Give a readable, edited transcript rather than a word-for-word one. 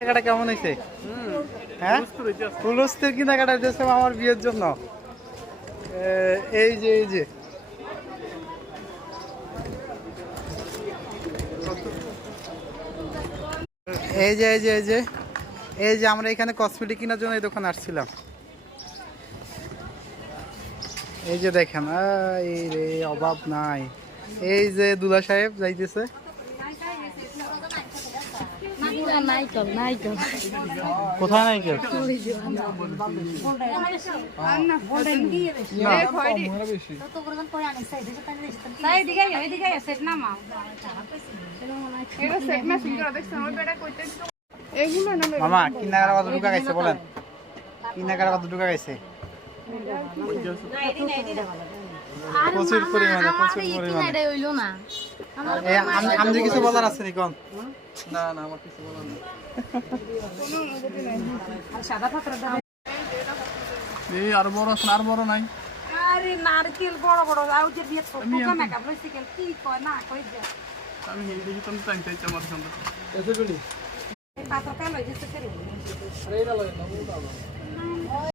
কেনাকাটা কেমন হয়েছে? হ্যাঁ, হুলস্থের কেনাকাটা দিয়েছে আমার বিয়ের জন্য। এই যে এই যে এই যে এই যে এই যে এই যে আমরা এখানে কসমেটিক কেনার জন্য এই দোকানে আসছিলাম। এই যে দেখেন, এই রে অভাব নাই। এই যে দুলা সাহেব যাইতেছে। কোথায় নাইকেল? মামা কিনাকাটা কত ঢুকা গেছে বলেন? কিনাকাটা কত ঢুকা গেছে? প্রচুর পরিমাণে, প্রচুর পরিমাণে। আমি যে কিছু বলার আছে নি কোন? না না, আমার কিছু বলার নেই। এই আর বড় আছে, আর বড় নাই। আরে নারকেল বড় বড় আউ যে বিয়ে পোকা মেকআপ লইছে কেন কি কয় না কই যা আমি হিন্দি কি তুমি টাইম চাইতে আমার সামনে। এই পাতা লই যেতে করি আরে এটা লই না,